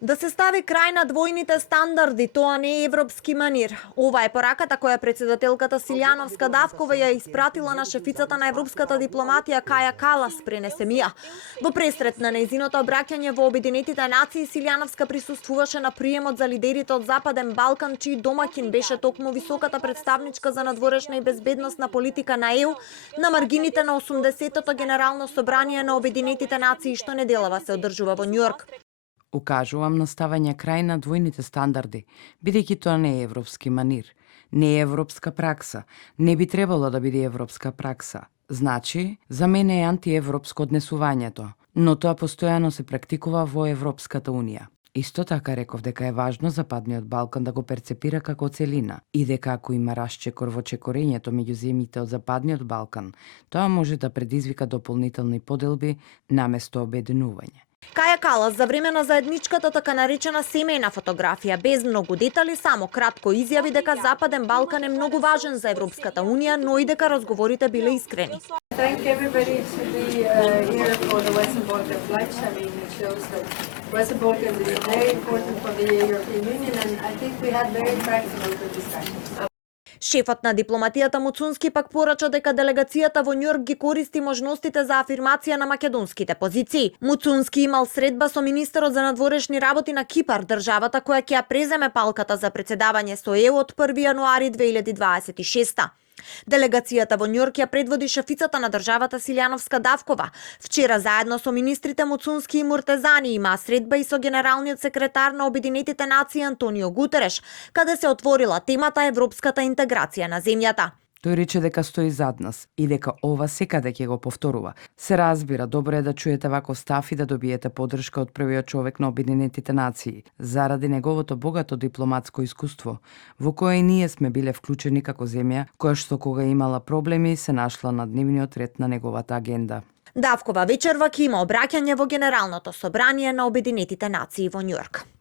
Да се стави крај на двојните стандарди, тоа не е европски манир. Ова е пораката која председателката Силјановска Давкова ја испратила на шефицата на европската дипломатија Каја Калас, пренесе МИА. Во пресрет на нејзиното обраќање во Обединетите нации, Силјановска присуствуваше на приемот за лидерите од Западен Балкан, чиј домаќин беше токму високата представничка за надворешна и безбедносна политика на ЕУ на маргините на 80-тото Генерално собрание на Обединетите нации, што неделава се одржува во Њујорк. Укажувам на ставање крај на двојните стандарди, бидејќи тоа не е европски манир, не е европска пракса, не би требало да биде европска пракса. Значи, за мене е антиевропско однесувањето, но тоа постојано се практикува во Европската Унија. Исто така реков дека е важно Западниот Балкан да го перцепира како целина и дека ако има расчекор во чекорењето меѓу земјите од Западниот Балкан, тоа може да предизвика дополнителни поделби наместо обединување. Каја Калас за време на заедничката така наречена семејна фотографија без многу детали само кратко изјави дека Западен Балкан е многу важен за Европската Унија, но и дека разговорите биле искрени. Thank everybody to be here for the Western Balkan pledge. I mean, it shows that Western Balkans is very important for the European Union, and I think we had very practical discussions. Шефот на дипломатијата Муцунски пак порача дека делегацијата во Њујорк ги користи можностите за афирмација на македонските позиции. Муцунски имал средба со министерот за надворешни работи на Кипар, државата која ќе ја преземе палката за председавање со ЕУ од 1 јануари 2026. Делегацијата во Њујорк ја предводи шефицата на државата Силјановска Давкова. Вчера заедно со министрите Муцунски и Муртезани има средба и со генералниот секретар на Обединетите нации Антонио Гутереш, каде се отворила темата европската интеграција на земјата. Тој рече дека стои зад нас и дека ова секаде ќе го повторува. Се разбира, добро е да чуете ваков став и да добиете поддршка од првиот човек на Обединетите нации, заради неговото богато дипломатско искуство, во кое и ние сме биле вклучени како земја, која што кога имала проблеми се нашла на дневниот ред на неговата агенда. Давкова вечерва ќе има обраќање во Генералното собрание на Обединетите нации во Њујорк.